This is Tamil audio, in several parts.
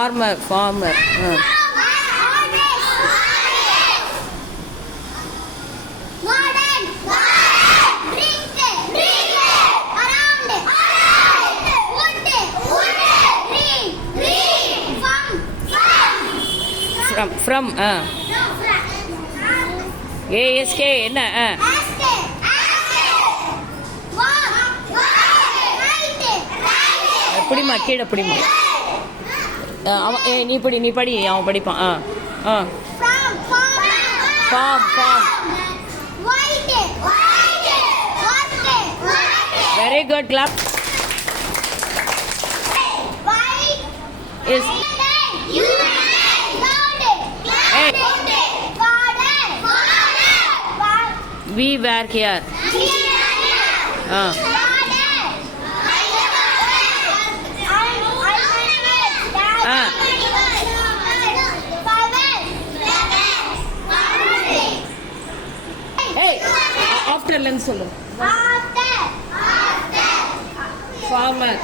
Farmer farmer. ஃப்ரம் ஏஎஸ்கே என்ன? எப்படிமா கீழே எப்படிமா? அவன் நீ படி அவன் படிப்பான். Farm farm. Very good, clap. Yes. We were here. Hey, after lens சொல்lu. Farmer.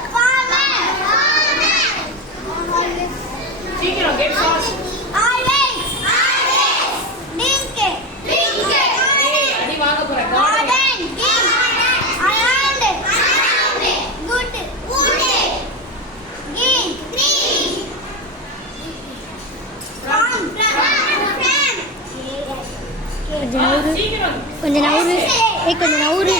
சீக்கிரம் get fast. கொஞ்சம் நவுறு. கொஞ்சம் நவுறு.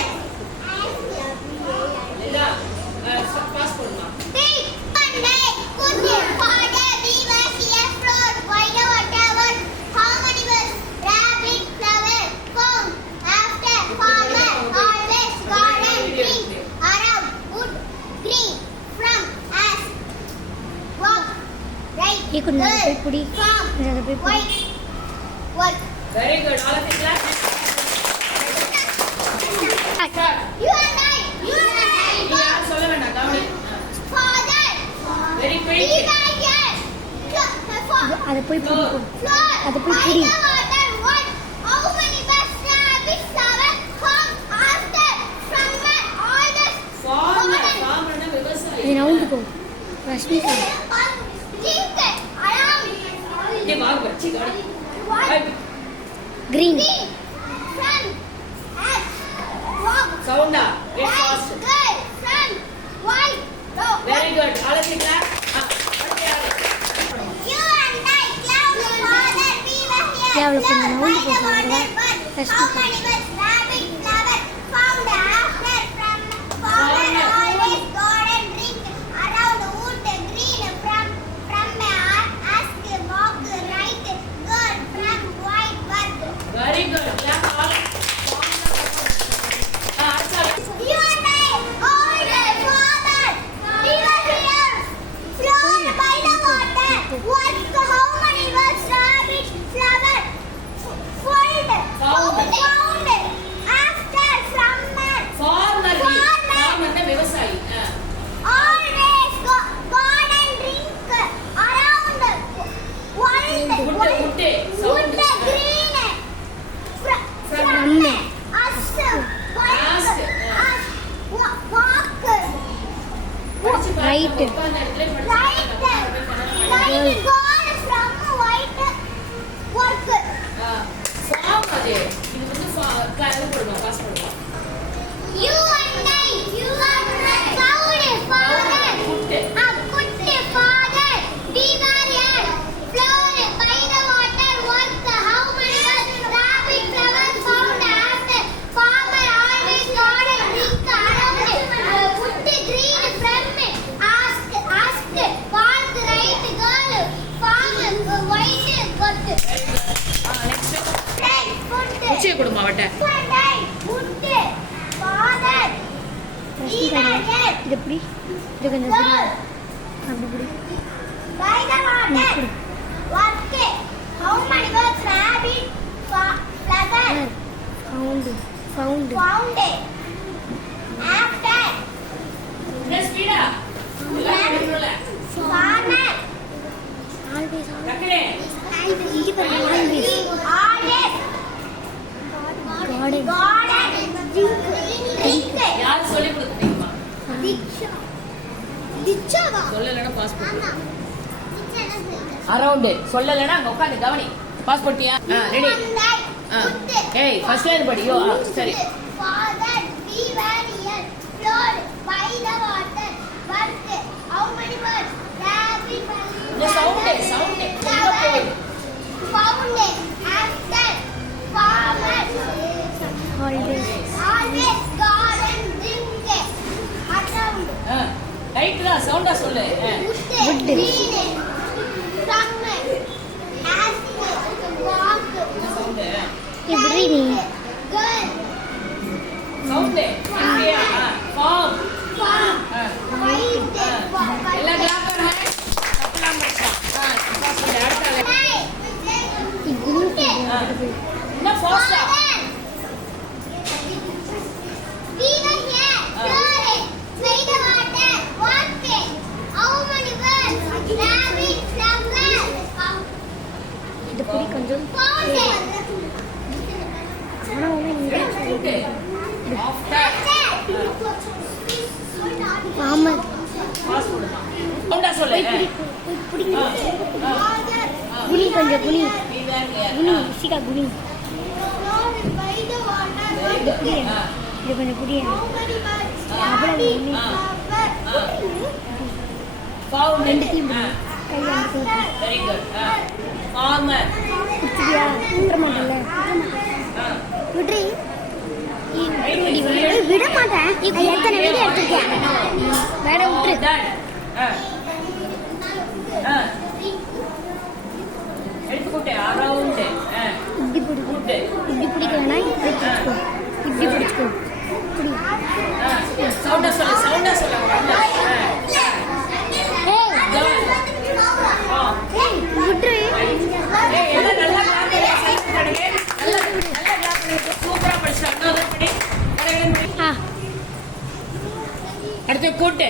Very good. All of you clap. You and I. Yeah, சொல்ல வேண்டாம் கவனி. Father. Very quick. அத போய் புடி. அத போய் புடி. How many bus rabbits are come after from all the farmer na விவசாயி. இது நவுந்து போ. ரஷ்மிகா. ये बाग बच्ची गाड़ी. Green. Sound up. Get fast. Very good. All of you clap. You and I, cloud father, we were here. Cloud father, how many was rabbit flower found after from farmer always garden drink around wood green from ask walk right girl from white bird. Very good. Clap all. You and I, old father, we were here. Flown by the water. What? How many was rabbit flower? Found. After summer. Farmer na விவசாயி. Always garden drink around world. Wood green. From us. Right. Right. Girl from white work. Farm அது. இது வந்து கிளாஸ் போடுவோம் பாஸ் பண்ணுவோம். You and I. You are cloud father. A good father. We were here. Flown by the water. Work. How many rabbit flowers found after farmer always garden drink around wood green from ask walk right girl farmer white work. Next. Right foot. உச்சியை கொடுமா வட்ட. இது எப்படி இது கொஞ்சம் அப்படி புடி by the water work how many was rabbit flower found after இந்த ஸ்பீடா. farmer always. டக்கனே. இங்க பாருங்க always garden drink யார் சொல்லி கொடுத்தீங்கமா? ditcha சொல்லலனா பாஸ் பண்ணு. ditcha அரவுண்டு சொல்லலைன்னா அங்க உட்காந்து கவனி. பாஸ் பண்ணிட்டியா? ரெடி. ஏய் ஃபர்ஸ்ட் லைன் படி. சரி. Father, we were here, flowed by the water, worked. How many birds? Rabbit, இந்த சவுண்ட் எங்க போகுது? found, after, farmer, always garden, drink, around, right தான் சவுண்டா சொல்லு. wood, green, from, as, walk, sound girl, sound India farm farm, white, எல்லா கிளாப் कर है अपना बच्चा பாஸ் பண்ணு. அடுத்த ஆளு. என்ன ஃபாஸ்டா? We were here, flowed by the water, walked. How many birds? Rabbit, somewhere, இது புடி கொஞ்சம் found, ஆஃப்டர் ஆமா பாஸ் பண்ணுமா? சவுண்டா சொல்லு. புடி father, குனி கொஞ்சம் குனி நீ வேற குனி சிகா குனி flowed by the water, walked. இது கொஞ்சம் புடி How many birds? அவ்வளவு Rabbit, குனி flower, ஃபவுண்ட் ரெண்டுத்தையும் கை வந்து வெரி குட். ஃபார்மர் குச்சியா விட மாட்டேன்ல விட்ரி விட மாட்டேன். எத்தனை வீடியோ எடுத்திருக்கேன் வேற விட்டுரு. எடுத்துக்கிட்டே அரவுண்ட் இப்படி பிடி குட். இப்படி பிடிக்கலன்னா இப்படி பிடிச்சிக்கோ. இப்படி பிடிச்சிக்கோ. புடி சவுண்டா சொல்லு. விட்ரு சூப்பரா படிச்சாங்க. ஆ அடுத்து கூட்டு.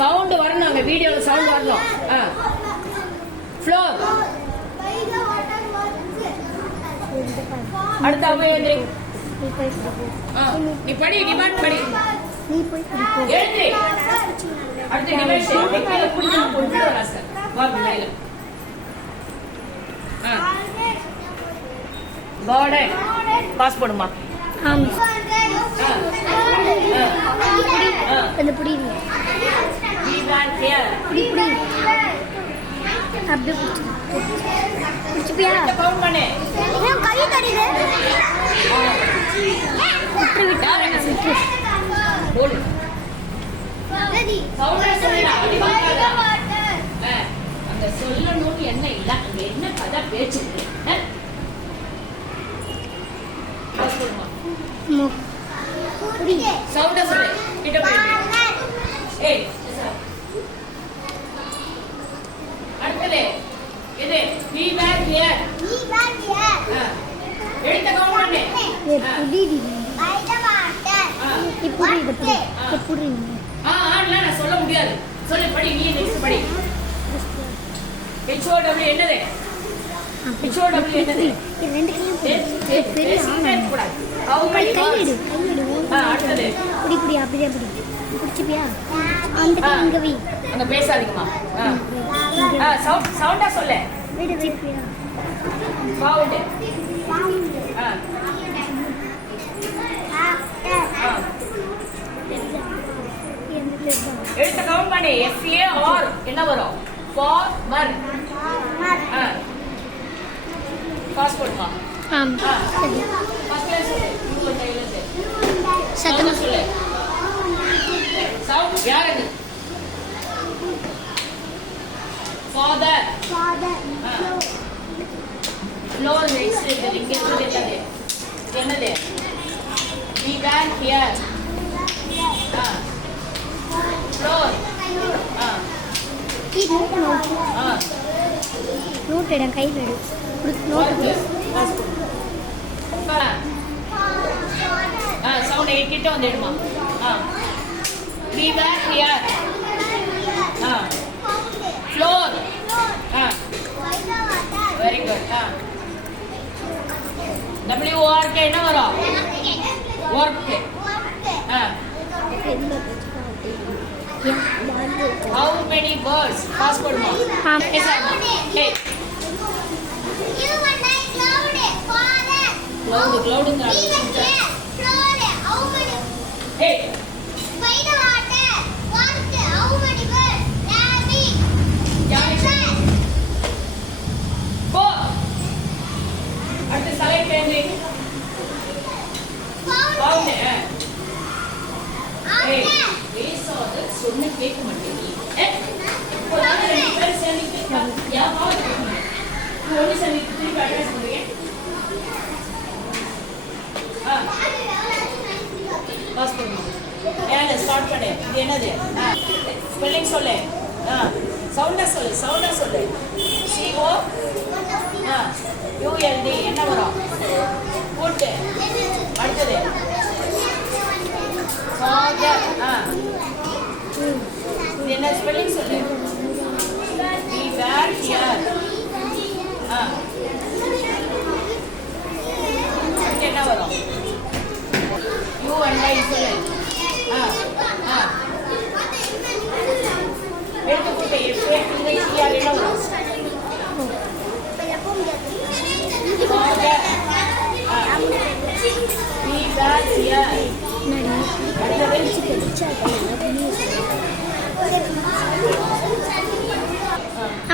சவுண்ட் வரணும். அங்க வீடியோல சவுண்ட் வரணும். Floor. by the water, walked. அடுத்து அவை எழுதி. நீ போய் பிடிப்போ. நீ படி. டிமாண்ட் படி. நீ போய் பிடிப்போ. எழுதி. அடுத்து டிவைஷன். கீழ புடிச்சு கொண்டு வரா சார். வாங்க மேல. கார்டன் பாஸ் பண்ணுமா? ஆமா அந்த புடி We were here. புடி புடி அப்படியே பிடிச்சிக்கோ. பிடிச்சிப்பியா? கவுண்ட் பண்ணு. என் கை தடிது. விட்டு விட்டு போடு. Ready. சவுண்டா சொல்லு. அப்படி By the வாங்காத. water. அந்த சொல்லணும்னு என்ன இல்ல. அங்க என்ன கதை பேச்சு இருக்கு? பாஸ் பண்ணுமா? புடி சவுண்டா சொல்லு. கிட்ட போய். ஏய் அடுத்தது இது we were here. We were here. எடுத்த கவுண்ட் பண்ணு. புடி By the water. இப்படி இது புடி இப்படி இல்ல நான் சொல்ல முடியாது. சொல்லு படி. நீ நெக்ஸ்ட் படி. HOW என்னது? HOW என்னது? இது ரெண்டு கையும் பெரிய பேசிட்டே இருக்க கூடாது. How guy many கையிடு birds? கையிடு அடுத்தது புடி புடி அப்படியே புடி பிடிச்சிப்பியா? அந்த கை இங்க வை. அங்க பேசாதீங்கம்மா. சவுண்டா சொல்லு. வீடு வைப்பியா? சவுண்ட். எந்த பிளேஸ் தான் எடுத்த கவுண்ட் பண்ணி. FAR என்ன வரும்? ஃபார்மர். பாஸ் பண்ணுமா? ஆமா சரி ஃபர்ஸ்ட் லைன் சொல்லு. இங்க எழுது. சத்தமா சொல்லு. சவுண்ட் யாரு? ஃபாதர். Father. ஃப்ளோர் நெக்ஸ்ட் இங்க இருக்குது என்னது? என்னது? We were here. Floor. Key note note எடு கை எடு நோட் சவுண்ட் கிட்ட வந்து எடுமா. We were here. Floor. Very good. WORK என்ன வரும்? ஒர்க். எதுல பேச்சு How many birds? Pass பண்ணுமா. Hey. You and I cloud father. Cloud. Floor. How many? Hey. By the water. What? How many birds? Rabbit. Jason. Go. அடுத்து select பண்ணு. Found. Hey. பேசாத சொன்ன கேட்க மாட்டேன் நீ. இப்போ நான் ரெண்டு பேரும் சேர்ந்து கேட்க. யா பாரு. நீ ஒண்ணு சேர்ந்து திருப்பி அட்ரஸ் பண்ணுங்க. பாஸ் பண்ணுங்க. ஏன்னா ஸ்டார்ட் பண்ணு. இது என்னது? ஸ்பெல்லிங் சொல்லு. சவுண்டா சொல்லு. C O U L D என்ன வரும்? Put. அடுத்தது. Father. இது என்ன ஸ்பெல்லிங் சொல்லு. We were here. என்ன வரும்? You and I சொல்லு. எடுத்து போட்டு FATHER என்ன வரும்? Father. We were here.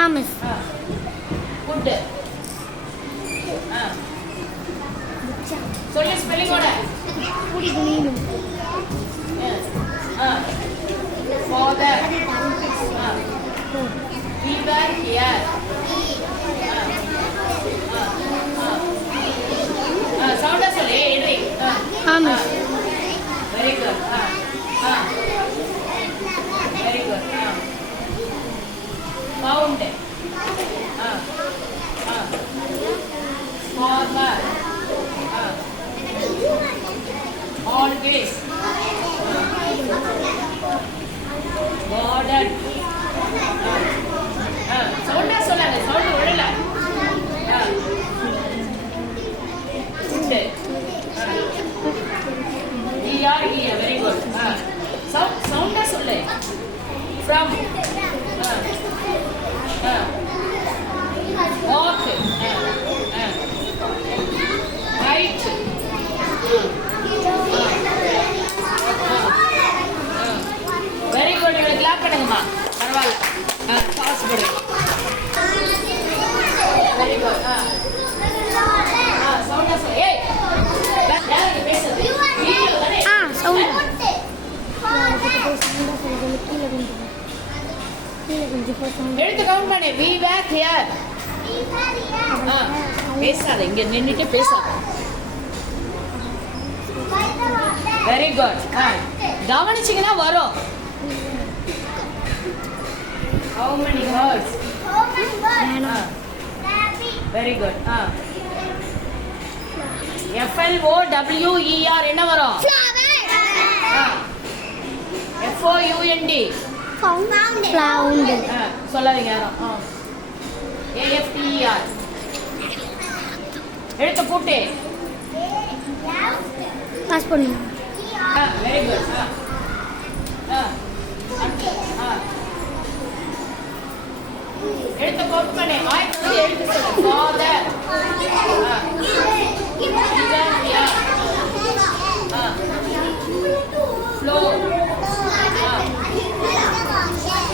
ஆமஸ் Good. சொல்லு ஸ்பெல்லிங்கோட. Father. We were here. சவுண்டா சொல்லு. எட்ரி. ஆமஸ் Very good. Very good. Found. Farmer. Always. Garden. சவுண்டா சொல்லாங்க. சவுண்ட் விடல. We are here. Very good. Sound சொல்லு. From. Walk. Right. Very good. இவளை clap பண்ணுங்கம்மா. பரவாயில்ல. பாஸ் பண்ணு. Very good. சவுண்டா சொல்லு. ஏய். யாரு பேசுறது? வீடியோ தானே. சவுண்ட் எடுத்து கவுண்ட் பண்ணு. We were here. பேசாத. இங்க நின்னுட்டு பேசாத. Very good. கவனிச்சீங்கன்னா வரும். How many birds? Very good. FLOWER என்ன வரும்? FOUND. Found. சொல்லாதீங்க யாரும். AFTER. எடுத்து போட்டு. பாஸ் பண்ணுங்க. Very good. எடுத்து போட்டு பண்ணு. வாய் வந்து எடுத்து சொல்லு. Father. Flow.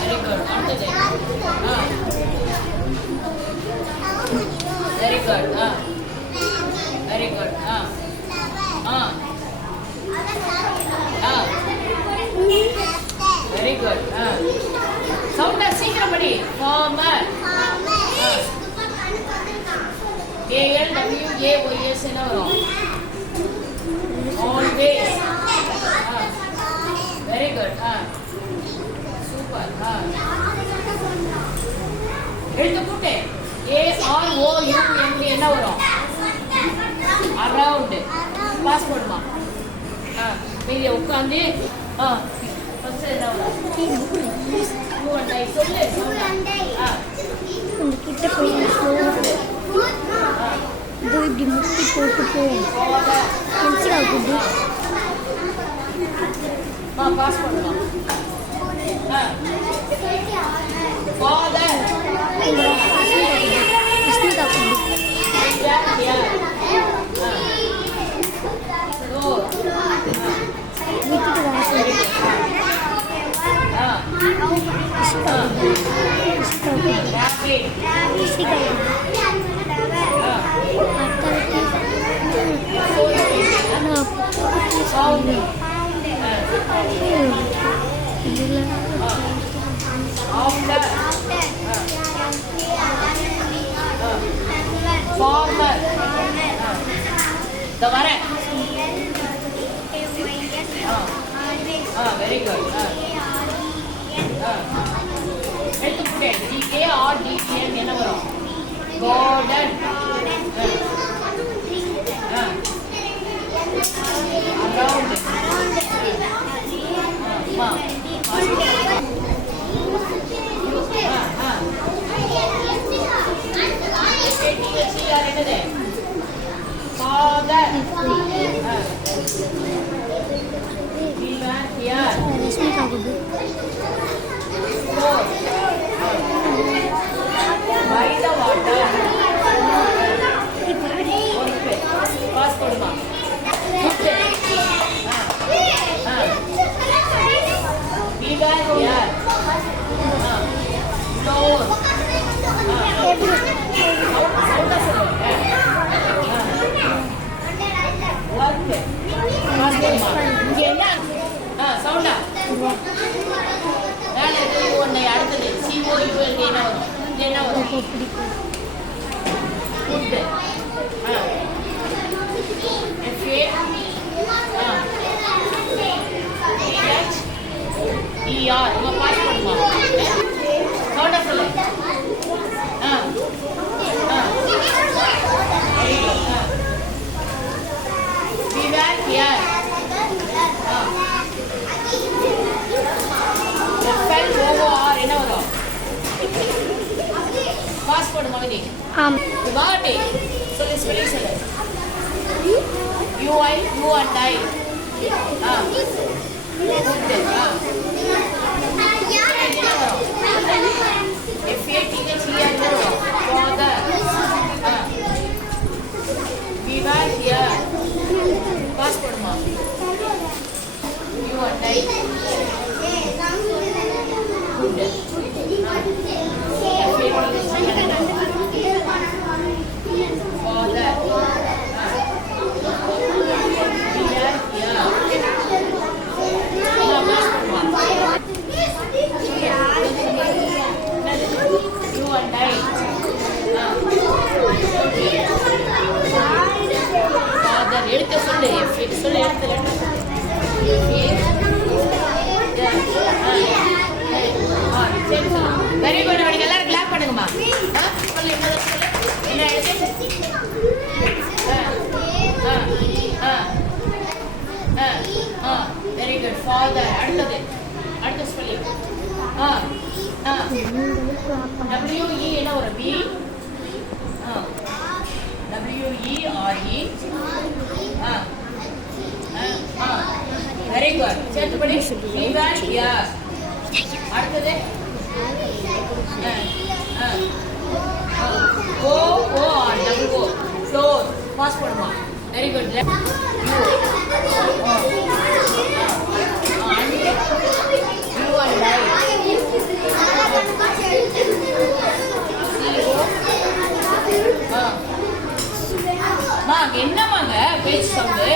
Very good. Very good. Very good. Very good. Sound சீக்கிரம் படி. Farmer. ALWAYS என்ன வரும்? Always. Very good. Super. எடுத்து போட்டு. AROUND என்ன வரும்? Around. பாஸ் பண்ணுமா. வெளிய உட்கார்ந்து ஃபர்ஸ்ட் என்ன வரும்? You and I சொல்லு. கொஞ்சம் கிட்ட போய் இதோ இப்படி முட்டி போட்டு போகும். பாஸ் பண்ணுமா. Father. விஷ்ணுதா புக் Here. Door. வீட்டுக்கு வாங்க சொல்லி Rishika Rabbit. Rishika Sound. After. Farmer. The வரேன். Very good. எடுத்துக்கிட்டேன். GARDEN என்ன வரும்? Garden. Around. என்னது? Father. Here. Rashmika book Four. By the water. Okay. Pass கொடுமா. We were here. Floor. Sound சொல்லுங்க. Work. Pass கொடுமா. இங்க என்ன? சவுண்டா. வேலை எது ஒன்று அடுத்தது COUL என்ன வரும்? இங்க என்ன வரும்? Food. FATHER. உங்க பாஸ் பண்ணுமா? சவுண்டா சொல்லு. We were here. FLOR என்ன வரும்? பாஸ் போடு மகனே. ஆம் வாட்டி சொல்லு சொல்லு சொல்லு. You and I. Father. We were here. Pass பண்ணுமா? You and I. Father. We are here. You and I. Father. எழுத்து சொல்லு. சொல்லு எழுத்து லெட்டர். Very good. அவனுக்கு எல்லாரும் கிளாப் பண்ணுங்கம்மா. சொல்லு என்ன எழுத்து? Very good. ஃபாதர். அடுத்த ஸ்பெல்லிங். WE என்ன வரும்? B. WERE. Very good. சேர்த்து படி. அடுத்தது O ஃப்ளோர். பாஸ் பண்ணுமா? Very good. என்னமாங்க பேச்சு சவுண்டு?